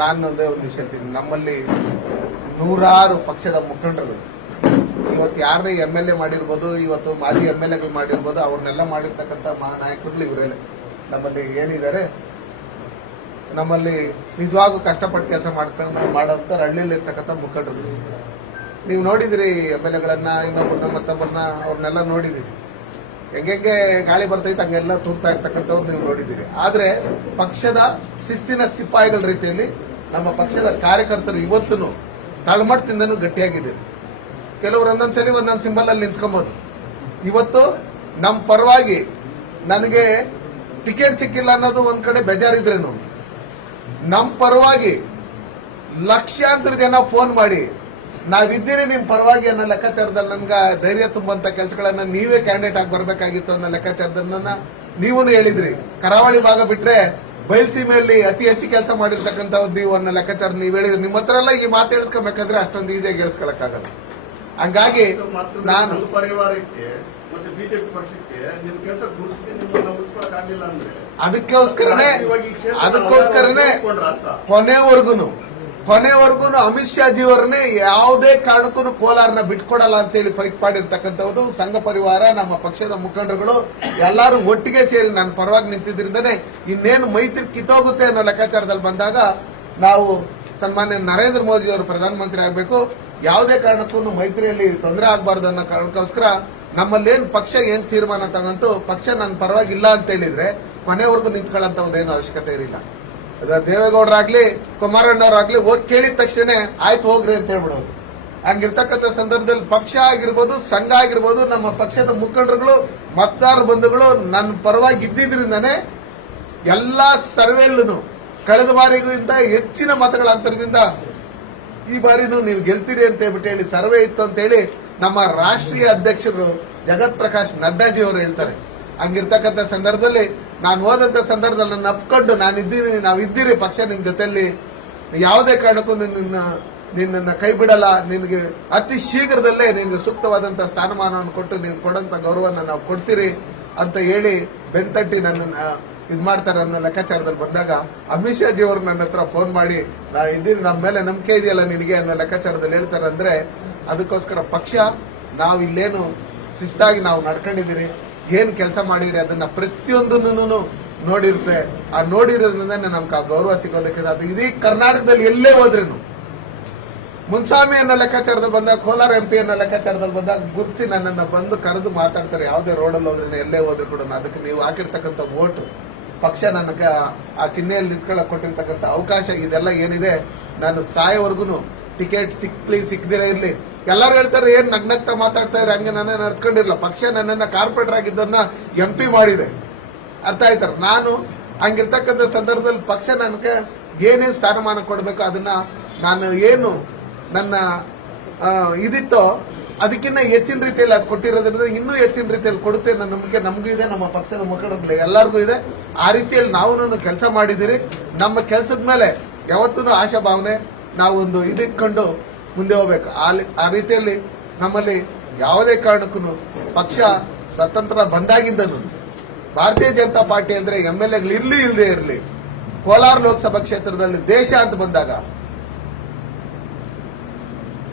ನಾನು ಒಂದೇ ಒಂದು ವಿಷಯ ಹೇಳ್ತೀನಿ. ನಮ್ಮಲ್ಲಿ ನೂರಾರು ಪಕ್ಷದ ಮುಖಂಡರು ಇವತ್ತು ಯಾರನ್ನೇ MLA ಮಾಡಿರ್ಬೋದು, ಇವತ್ತು ಮಾಜಿ MLAಗಳು ಮಾಡಿರ್ಬೋದು, ಅವ್ರನ್ನೆಲ್ಲ ಮಾಡಿರ್ತಕ್ಕಂಥ ಮಹಾನಾಯಕರುಗಳು ಇವರೇ ನಮ್ಮಲ್ಲಿ ಏನಿದ್ದಾರೆ. ನಮ್ಮಲ್ಲಿ ನಿಜವಾಗೂ ಕಷ್ಟಪಟ್ಟು ಕೆಲಸ ಮಾಡೋಂಥ ಹಳ್ಳಿಯಲ್ಲಿ ಇರ್ತಕ್ಕಂಥ ಮುಖಂಡರು ನೀವು ನೋಡಿದಿರಿ. MLAಗಳನ್ನ ಇನ್ನೊಬ್ಬರನ್ನ ಮತ್ತೊಬ್ಬರನ್ನ ಅವ್ರನ್ನೆಲ್ಲ ನೋಡಿದಿರಿ. ಹೆಂಗೆ ಗಾಳಿ ಬರ್ತೈತೆ ಹಂಗೆಲ್ಲ ತೂಗ್ತಾ ಇರ್ತಕ್ಕಂಥವ್ರು ನೀವು ನೋಡಿದ್ದೀರಿ. ಆದ್ರೆ ಪಕ್ಷದ ಶಿಸ್ತಿನ ಸಿಪಾಯಿಗಳ ರೀತಿಯಲ್ಲಿ ನಮ್ಮ ಪಕ್ಷದ ಕಾರ್ಯಕರ್ತರು ಇವತ್ತು ತಳಮಟ್ಟದಿಂದನೂ ಗಟ್ಟಿಯಾಗಿದ್ದೀರಿ. ಕೆಲವರು ಒಂದೊಂದ್ಸಲಿ ಒಂದೊಂದು ಸಿಂಬಲ್ ಅಲ್ಲಿ ನಿಂತ್ಕೊಬಹುದು. ಇವತ್ತು ನಮ್ಮ ಪರವಾಗಿ ನನಗೆ ಟಿಕೆಟ್ ಸಿಕ್ಕಿಲ್ಲ ಅನ್ನೋದು ಒಂದ್ ಕಡೆ ಬೇಜಾರಿದ್ರೇನು, ನಮ್ಮ ಪರವಾಗಿ ಲಕ್ಷಾಂತರ ಜನ ಫೋನ್ ಮಾಡಿ ನಾವಿದ್ದೀರಿ ನಿಮ್ ಪರವಾಗಿ ಅನ್ನೋ ಲೆಕ್ಕಾಚಾರದಲ್ಲಿ ನನ್ಗೆ ಧೈರ್ಯ ತುಂಬಂತ ಕೆಲಸಗಳನ್ನ ನೀವೇ ಕ್ಯಾಂಡಿಡೇಟ್ ಆಗಿ ಬರ್ಬೇಕಾಗಿತ್ತು ಅನ್ನೋ ಲೆಕ್ಕಾಚಾರದನ್ನ ನೀವು ಹೇಳಿದ್ರಿ. ಕರಾವಳಿ ಭಾಗ ಬಿಟ್ರೆ ಬಯಲ್ಸೀಮೆಯಲ್ಲಿ ಅತಿ ಹೆಚ್ಚು ಕೆಲಸ ಮಾಡಿರ್ತಕ್ಕಂಥದ್ದು ನೀವು ಅನ್ನೋ ಲೆಕ್ಕಾಚಾರ ನೀವು ಹೇಳಿದ್ರಿ. ನಿಮ್ಮ ಹತ್ರ ಎಲ್ಲ ಈ ಮಾತು ಹೇಳಿಸ್ಕೊಬೇಕಾದ್ರೆ ಅಷ್ಟೊಂದು ಈಸಿಯಾಗಿ ಹೇಳಿಸ್ಕೊಳಕ್ಕಾಗಲ್ಲ. ಹಂಗಾಗಿ ನಾನು ಪರಿವಾರಕ್ಕೆ ಮತ್ತೆ ಬಿಜೆಪಿ ಪಕ್ಷಕ್ಕೆ ನಿಮ್ ಕೆಲಸ ಗುರುತಿಸಿ ನಿಮ್ಮನ್ನ ಉಳಿಸ್ಕೊಳಕ್ಕಾಗಲಿಲ್ಲ ಅಂದ್ರೆ ಅದಕ್ಕೋಸ್ಕರನೇ ಕೊನೆವರೆಗೂ ಅಮಿತ್ ಶಾ ಜಿಯವರನ್ನೇ ಯಾವುದೇ ಕಾರಣಕ್ಕೂ ಕೋಲಾರನ ಬಿಟ್ಕೊಡಲ್ಲ ಅಂತೇಳಿ ಫೈಟ್ ಮಾಡಿರ್ತಕ್ಕಂಥದ್ದು ಸಂಘ ಪರಿವಾರ, ನಮ್ಮ ಪಕ್ಷದ ಮುಖಂಡರುಗಳು ಎಲ್ಲರೂ ಒಟ್ಟಿಗೆ ಸೇರಿ ನನ್ನ ಪರವಾಗಿ ನಿಂತಿದ್ರಿಂದನೇ ಇನ್ನೇನು ಮೈತ್ರಿ ಕಿತ್ತೋಗುತ್ತೆ ಅನ್ನೋ ಲೆಕ್ಕಾಚಾರದಲ್ಲಿ ಬಂದಾಗ ನಾವು ಸನ್ಮಾನ್ಯ ನರೇಂದ್ರ ಮೋದಿ ಅವರು ಪ್ರಧಾನಮಂತ್ರಿ ಆಗಬೇಕು, ಯಾವುದೇ ಕಾರಣಕ್ಕೂ ಮೈತ್ರಿಯಲ್ಲಿ ತೊಂದರೆ ಆಗಬಾರ್ದು ಅನ್ನೋ ಕಾರಣಕ್ಕೋಸ್ಕರ ನಮ್ಮಲ್ಲೇನು ಪಕ್ಷ ಏನ್ ತೀರ್ಮಾನ ತಗಂತೂ ಪಕ್ಷ ನನ್ನ ಪರವಾಗಿ ಇಲ್ಲ ಅಂತ ಹೇಳಿದ್ರೆ ಕೊನೆವರೆಗೂ ನಿಂತ್ಕೊಳ್ಳೋಂಥದ್ದೇನು ಅವಶ್ಯಕತೆ ಇರಲಿಲ್ಲ. ದೇವೇಗೌಡರಾಗ್ಲಿ ಕುಮಾರಣ್ಣವರಾಗ್ಲಿ ಹೋಗಿ ಕೇಳಿದ ತಕ್ಷಣ ಆಯ್ತು ಹೋಗ್ರಿ ಅಂತ ಹೇಳ್ಬಿಡೋದು. ಹಂಗಿರ್ತಕ್ಕಂಥ ಸಂದರ್ಭದಲ್ಲಿ ಪಕ್ಷ ಆಗಿರ್ಬೋದು, ಸಂಘ ಆಗಿರ್ಬೋದು, ನಮ್ಮ ಪಕ್ಷದ ಮುಖಂಡರುಗಳು, ಮತದಾರ ಬಂಧುಗಳು ನನ್ನ ಪರವಾಗಿ ಇದ್ದಿದ್ರಿಂದಾನೇ ಎಲ್ಲಾ ಸರ್ವೆಲ್ಲೂ ಕಳೆದ ಬಾರಿಗಿಂತ ಹೆಚ್ಚಿನ ಮತಗಳ ಅಂತರದಿಂದ ಈ ಬಾರಿನೂ ನೀವು ಗೆಲ್ತೀರಿ ಅಂತ ಹೇಳ್ಬಿಟ್ಟು ಹೇಳಿ ಸರ್ವೆ ಇತ್ತು ಅಂತ ಹೇಳಿ ನಮ್ಮ ರಾಷ್ಟ್ರೀಯ ಅಧ್ಯಕ್ಷರು ಜಗತ್ ಪ್ರಕಾಶ್ ನಡ್ಡಾಜಿ ಅವರು ಹೇಳ್ತಾರೆ. ಹಂಗಿರ್ತಕ್ಕಂಥ ಸಂದರ್ಭದಲ್ಲಿ ನಾನು ಹೋದಂತ ಸಂದರ್ಭದಲ್ಲಿ ನನ್ನ ಅಪ್ಕೊಂಡು ನಾವಿದ್ದೀರಿ ಪಕ್ಷ ನಿಮ್ ಜೊತೆಯಲ್ಲಿ, ಯಾವುದೇ ಕಾರಣಕ್ಕೂ ನಿನ್ನನ್ನು ಕೈ ಬಿಡಲ್ಲ, ನಿನಗೆ ಅತಿ ಶೀಘ್ರದಲ್ಲೇ ನಿನಗೆ ಸೂಕ್ತವಾದಂತಹ ಸ್ಥಾನಮಾನವನ್ನು ಕೊಟ್ಟು ನೀವು ಕೊಡಂತ ಗೌರವವನ್ನು ನಾವು ಕೊಡ್ತೀರಿ ಅಂತ ಹೇಳಿ ಬೆಂತಟ್ಟಿ ನನ್ನನ್ನು ಇದು ಮಾಡ್ತಾರೆ ಅನ್ನೋ ಲೆಕ್ಕಾಚಾರದಲ್ಲಿ ಬಂದಾಗ ಅಮಿತ್ ಶಾ ಜಿ ಅವರು ನನ್ನ ಹತ್ರ ಫೋನ್ ಮಾಡಿ ನಾನು ಇದ್ದೀನಿ, ನಮ್ಮ ಮೇಲೆ ನಂಬಿಕೆ ಇದೆಯಲ್ಲ ನಿನಗೆ ಅನ್ನೋ ಲೆಕ್ಕಾಚಾರದಲ್ಲಿ ಹೇಳ್ತಾರೆ. ಅಂದ್ರೆ ಅದಕ್ಕೋಸ್ಕರ ಪಕ್ಷ ನಾವು ಇಲ್ಲೇನು ಶಿಸ್ತಾಗಿ ನಾವು ನಡ್ಕೊಂಡಿದ್ದೀರಿ, ಏನ್ ಕೆಲಸ ಮಾಡಿದ್ರಿ ಅದನ್ನ ಪ್ರತಿಯೊಂದನ್ನು ನೋಡಿರುತ್ತೆ. ಆ ನೋಡಿರೋದ್ರಿಂದ ನಮ್ಗೆ ಆ ಗೌರವ ಸಿಗೋದಕ್ಕೆ ಅದು ಇಡೀ ಕರ್ನಾಟಕದಲ್ಲಿ ಎಲ್ಲೇ ಹೋದ್ರೇನು ಮುನ್ಸಾಮಿ ಅನ್ನೋ ಲೆಕ್ಕಾಚಾರದಲ್ಲಿ ಬಂದಾಗ, ಕೋಲಾರ MP ಅನ್ನೋ ಲೆಕ್ಕಾಚಾರದಲ್ಲಿ ಬಂದಾಗ ಗುರುತಿಸಿ ನನ್ನನ್ನು ಬಂದು ಕರೆದು ಮಾತಾಡ್ತಾರೆ. ಯಾವುದೇ ರೋಡಲ್ಲಿ ಹೋದ್ರೆ ಎಲ್ಲೇ ಹೋದ್ರೆ ಕೂಡ ಅದಕ್ಕೆ ನೀವು ಹಾಕಿರ್ತಕ್ಕಂಥ ವೋಟ್ ಪಕ್ಷ ನನಗೆ ಆ ಚಿಹ್ನೆಯಲ್ಲಿ ನಿಂತ್ಕೊಳ್ಳಕ್ ಕೊಟ್ಟಿರ್ತಕ್ಕಂಥ ಅವಕಾಶ ಇದೆಲ್ಲ ಏನಿದೆ, ನಾನು ಸಾಯೋವರೆಗೂ ಟಿಕೆಟ್ ಸಿಕ್ಕದಿರ ಇರ್ಲಿ. ಎಲ್ಲರೂ ಹೇಳ್ತಾರೆ ಏನ್ ನಗ್ನಗ್ತಾ ಮಾತಾಡ್ತಾ ಇದ್ರೆ, ಹಂಗೆ ನನ್ನ ನಡ್ಕೊಂಡಿರಲ್ಲ. ಪಕ್ಷ ನನ್ನನ್ನ ಕಾರ್ಪೊರೇಟರ್ ಆಗಿದ್ದನ್ನ MP ಮಾಡಿದೆ, ಅರ್ಥ ಆಯ್ತಾರ. ನಾನು ಹಂಗಿರ್ತಕ್ಕಂಥ ಸಂದರ್ಭದಲ್ಲಿ ಪಕ್ಷ ನನಗೆ ಏನೇನ್ ಸ್ಥಾನಮಾನ ಕೊಡಬೇಕು ಅದನ್ನ ನಾನು ಏನು ನನ್ನ ಇದಿತ್ತೋ ಅದಕ್ಕಿಂತ ಹೆಚ್ಚಿನ ರೀತಿಯಲ್ಲಿ ಅದು ಕೊಟ್ಟಿರೋದ್ರಿಂದ ಇನ್ನೂ ಹೆಚ್ಚಿನ ರೀತಿಯಲ್ಲಿ ಕೊಡುತ್ತೆ ನನ್ನ ನಂಬಿಕೆ ನಮಗೂ ಇದೆ, ನಮ್ಮ ಪಕ್ಷದ ಮುಖಂಡರು ಎಲ್ಲರಿಗೂ ಇದೆ. ಆ ರೀತಿಯಲ್ಲಿ ನಾವು ಕೆಲಸ ಮಾಡಿದಿರಿ. ನಮ್ಮ ಕೆಲಸದ ಮೇಲೆ ಯಾವತ್ತೂ ಆಶಾ ಭಾವನೆ ನಾವೊಂದು ಇದಿಟ್ಕೊಂಡು ಮುಂದೆ ಹೋಗ್ಬೇಕು. ಆ ರೀತಿಯಲ್ಲಿ ನಮ್ಮಲ್ಲಿ ಯಾವುದೇ ಕಾರಣಕ್ಕೂ ಪಕ್ಷ ಸ್ವತಂತ್ರ ಬಂದಾಗಿಂದನು ಭಾರತೀಯ ಜನತಾ ಪಾರ್ಟಿ ಅಂದ್ರೆ MLAಗಳು ಇರ್ಲಿ ಇಲ್ಲದೆ ಇರಲಿ, ಕೋಲಾರ ಲೋಕಸಭಾ ಕ್ಷೇತ್ರದಲ್ಲಿ ದೇಶ ಅಂತ ಬಂದಾಗ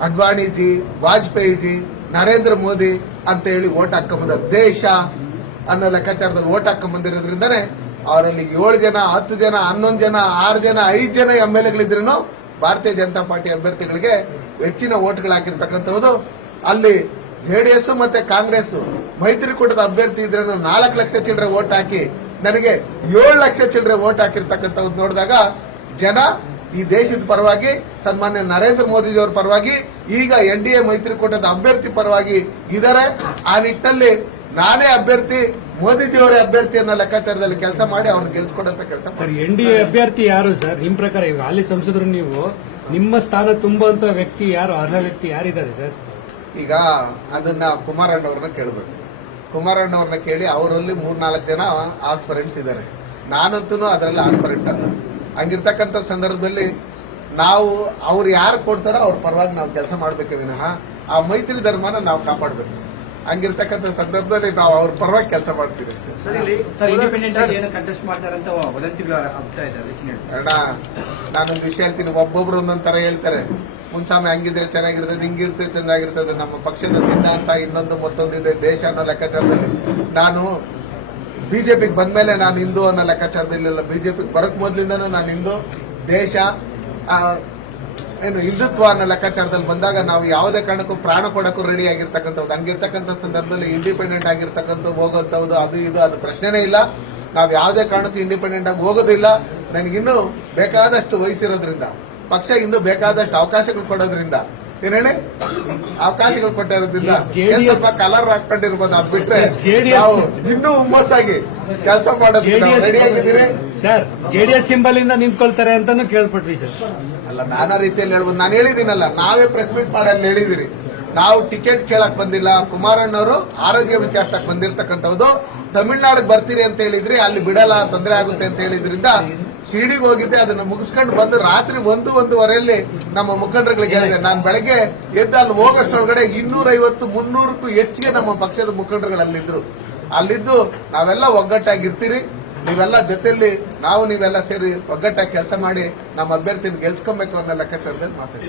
ಅಡ್ವಾಣಿಜಿ, ವಾಜಪೇಯಿಜಿ, ನರೇಂದ್ರ ಮೋದಿ ಅಂತ ಹೇಳಿ ಓಟ್ ಹಾಕೊಂಬಂದ ದೇಶ ಅನ್ನೋ ಲೆಕ್ಕಾಚಾರದಲ್ಲಿ ಓಟ್ ಹಾಕೊಂಬಂದಿರೋದ್ರಿಂದನೇ ಅವರಲ್ಲಿ 7 ಜನ, 10 ಜನ, 11 ಜನ, 6 ಜನ, 5 ಜನ MLAಗಳಿದ್ರೂ ಭಾರತೀಯ ಜನತಾ ಪಾರ್ಟಿ ಅಭ್ಯರ್ಥಿಗಳಿಗೆ ಹೆಚ್ಚಿನ ಓಟ್ಗಳು ಹಾಕಿರ್ತಕ್ಕಂಥದ್ದು. ಅಲ್ಲಿ JDS ಮತ್ತೆ ಕಾಂಗ್ರೆಸ್ ಮೈತ್ರಿಕೂಟದ ಅಭ್ಯರ್ಥಿ ಇದ್ರೂ 4 ಲಕ್ಷ ಚಿಲ್ಲರೆ ಓಟ್ ಹಾಕಿ ನನಗೆ 7 ಲಕ್ಷ ಚಿಲ್ಲರೆ ಓಟ್ ಹಾಕಿರ್ತಕ್ಕಂಥದ್ದು ನೋಡಿದಾಗ ಜನ ಈ ದೇಶದ ಪರವಾಗಿ ಸನ್ಮಾನ್ಯ ನರೇಂದ್ರ ಮೋದಿಜಿಯವರ ಪರವಾಗಿ, ಈಗ NDA ಮೈತ್ರಿಕೂಟದ ಅಭ್ಯರ್ಥಿ ಪರವಾಗಿ ಇದ್ದಾರೆ. ಆ ನಿಟ್ಟಿನಲ್ಲಿ ನಾನೇ ಅಭ್ಯರ್ಥಿ, ಮೋದಿಜಿಯವರೇ ಅಭ್ಯರ್ಥಿ ಅನ್ನೋ ಲೆಕ್ಕಾಚಾರದಲ್ಲಿ ಕೆಲಸ ಮಾಡಿ ಅವ್ರನ್ನ ಗೆಲ್ಸ್ಕೊಡಂತ ಕೆಲಸ. ಸರ್, NDA ಅಭ್ಯರ್ಥಿ ಯಾರು ಸರ್ ನಿಮ್ ಪ್ರಕಾರ? ಈಗ ಹಾಲಿ ಸಂಸದರು ನೀವು, ನಿಮ್ಮ ಸ್ಥಾನ ತುಂಬುವಂತ ವ್ಯಕ್ತಿ ಯಾರು, ಅರ್ಹ ವ್ಯಕ್ತಿ ಯಾರಿದ್ದಾರೆ ಸರ್? ಈಗ ಅದನ್ನ ಕುಮಾರಣ್ಣವ್ರನ್ನ ಕೇಳಬೇಕು. ಕುಮಾರಣ್ಣವ್ರನ್ನ ಕೇಳಿ ಅವರಲ್ಲಿ 3-4 ಜನ ಆಸ್ಪರೆಂಟ್ಸ್ ಇದ್ದಾರೆ. ನಾನಂತೂ ಅದರಲ್ಲಿ ಆಸ್ಪರೆಂಟ್ ಅಲ್ಲ. ಹಂಗಿರ್ತಕ್ಕಂಥ ಸಂದರ್ಭದಲ್ಲಿ ನಾವು ಅವ್ರು ಯಾರು ಕೊಡ್ತಾರೋ ಅವ್ರ ಪರವಾಗಿ ನಾವು ಕೆಲಸ ಮಾಡಬೇಕೆ ವಿನಃ ಆ ಮೈತ್ರಿ ಧರ್ಮನ ನಾವು ಕಾಪಾಡಬೇಕು. ಹಂಗಿರ್ತಕ್ಕಂಥ ಸಂದರ್ಭದಲ್ಲಿ ನಾವು ಅವ್ರ ಪರವಾಗಿ ಕೆಲಸ ಮಾಡ್ತೀವಿ ಅಷ್ಟೇ. ಸರ್ ಇಂಡಿಪೆಂಡೆಂಟ್ ಆಗಿ ಏನು ಕಂಟೆಸ್ಟ್ ಮಾಡ್ತಾರೆ ಅಂತ ವದಂತಿಗಳು ಆಗ್ತಾ ಇದೆ, ಅದಕ್ಕೆ ಹೇಳಿ. ಅಣ್ಣ ನಾನೊಂದು ವಿಷಯ ಹೇಳ್ತೀನಿ, ಒಬ್ಬೊಬ್ರು ಒಂದೊಂದ್ ತರ ಹೇಳ್ತಾರೆ. ಮುನ್ಸಾಮಿ ಹಂಗಿದ್ರೆ ಚೆನ್ನಾಗಿರ್ತದೆ, ಹಿಂಗಿರ್ತದೆ ಚೆನ್ನಾಗಿರ್ತದೆ. ನಮ್ಮ ಪಕ್ಷದ ಸಿದ್ಧಾಂತ ಇನ್ನೊಂದು ಮತ್ತೊಂದಿದೆ, ದೇಶ ಅನ್ನೋ ಲೆಕ್ಕಾಚಾರದಲ್ಲಿ. ನಾನು ಬಿಜೆಪಿಗೆ ಬಂದ್ಮೇಲೆ ನಾನು ಹಿಂದೂ ಅನ್ನೋ ಲೆಕ್ಕಾಚಾರದಲ್ಲಿಲ್ಲ. ಬಿಜೆಪಿಗೆ ಬರಕ್ ಮೊದ್ಲಿಂದನೂ ನಾನು ಹಿಂದೂ, ದೇಶ ಏನು ಹಿಂದುತ್ವ ಅನ್ನೋ ಲೆಕ್ಕಾಚಾರದಲ್ಲಿ ಬಂದಾಗ ನಾವು ಯಾವುದೇ ಕಾರಣಕ್ಕೂ ಪ್ರಾಣ ಕೊಡಕ್ಕೂ ರೆಡಿ ಆಗಿರ್ತಕ್ಕಂಥದ್ದು. ಹಂಗಿರ್ತಕ್ಕಂಥ ಸಂದರ್ಭದಲ್ಲಿ ಇಂಡಿಪೆಂಡೆಂಟ್ ಆಗಿರ್ತಕ್ಕಂಥ ಹೋಗೋಂಥದ್ದು ಅದು ಇದು ಅದು ಪ್ರಶ್ನೆನೇ ಇಲ್ಲ. ನಾವು ಯಾವುದೇ ಕಾರಣಕ್ಕೂ ಇಂಡಿಪೆಂಡೆಂಟ್ ಆಗಿ ಹೋಗೋದಿಲ್ಲ. ನನಗಿನ್ನೂ ಬೇಕಾದಷ್ಟು ವಯಸ್ಸಿರೋದ್ರಿಂದ, ಪಕ್ಷ ಇನ್ನೂ ಬೇಕಾದಷ್ಟು ಅವಕಾಶಗಳು ಕೊಡೋದ್ರಿಂದ, ಏನೇಳಿ ಅವಕಾಶಗಳು ಕೊಟ್ಟಿರೋದ್ರಿಂದ ಸ್ವಲ್ಪ ಕಲರ್ ಹಾಕೊಂಡಿರ್ಬೋದು. ಅದು ಬಿಟ್ರೆ ನಾವು ಇನ್ನೂ ಹುಮ್ಮಸ್ಸಾಗಿ ಕೆಲಸ ಮಾಡೋದು ರೆಡಿ ಆಗಿದ್ದೀರಿ. ಸರ್ ಜೆಡಿಎಸ್ ಸಿಂಬಲ್ ಇಂದ ನಿಂತ್ಕೊಳ್ತಾರೆ ಅಂತಾನು ಕೇಳ್ಪಟ್ವಿ ಸರ್. ಅಲ್ಲ, ನಾನಾ ರೀತಿಯಲ್ಲಿ ಹೇಳ್ಬೋದು. ನಾನು ಹೇಳಿದ್ದೀನಲ್ಲ, ನಾವೇ ಪ್ರೆಸ್ ಮೀಟ್ ಮಾಡಿ ಅಲ್ಲಿ ಹೇಳಿದಿರಿ. ನಾವು ಟಿಕೆಟ್ ಕೇಳಕ್ ಬಂದಿಲ್ಲ. ಕುಮಾರಣ್ಣವರು ಆರೋಗ್ಯ ವಿಚಾರಿಸಕ್ ಬಂದಿರ್ತಕ್ಕಂಥದ್ದು. ತಮಿಳ್ನಾಡಿಗೆ ಬರ್ತೀರಿ ಅಂತ ಹೇಳಿದ್ರಿ, ಅಲ್ಲಿ ಬಿಡಲ್ಲ, ತೊಂದರೆ ಆಗುತ್ತೆ ಅಂತ ಹೇಳಿದ್ರಿಂದ ಶಿರಡಿಗೆ ಹೋಗಿದ್ದೆ. ಅದನ್ನ ಮುಗಿಸ್ಕೊಂಡು ಬಂದು ರಾತ್ರಿ 1-1:30 ನಮ್ಮ ಮುಖಂಡರುಗಳಿಗೆ ಹೇಳಿದೆ. ನಾನು ಬೆಳಗ್ಗೆ ಎದ್ದು ಅಲ್ಲಿ ಹೋಗೋಷ್ಟೊಳಗಡೆ 250-300ಕ್ಕೂ ಹೆಚ್ಚಿಗೆ ನಮ್ಮ ಪಕ್ಷದ ಮುಖಂಡರುಗಳು ಅಲ್ಲಿದ್ದು ನಾವೆಲ್ಲ ಒಗ್ಗಟ್ಟಾಗಿರ್ತೀರಿ. ನೀವೆಲ್ಲ ಜೊತೆಯಲ್ಲಿ ನೀವೆಲ್ಲ ಸೇರಿ ಒಗ್ಗಟ್ಟಾಗಿ ಕೆಲಸ ಮಾಡಿ ನಮ್ಮ ಅಭ್ಯರ್ಥಿನ ಗೆಲ್ಸ್ಕೊಬೇಕು ಅನ್ನೋ ಲೆಕ್ಕಾಚಾರದಲ್ಲಿ ಮಾತಾಡಿ.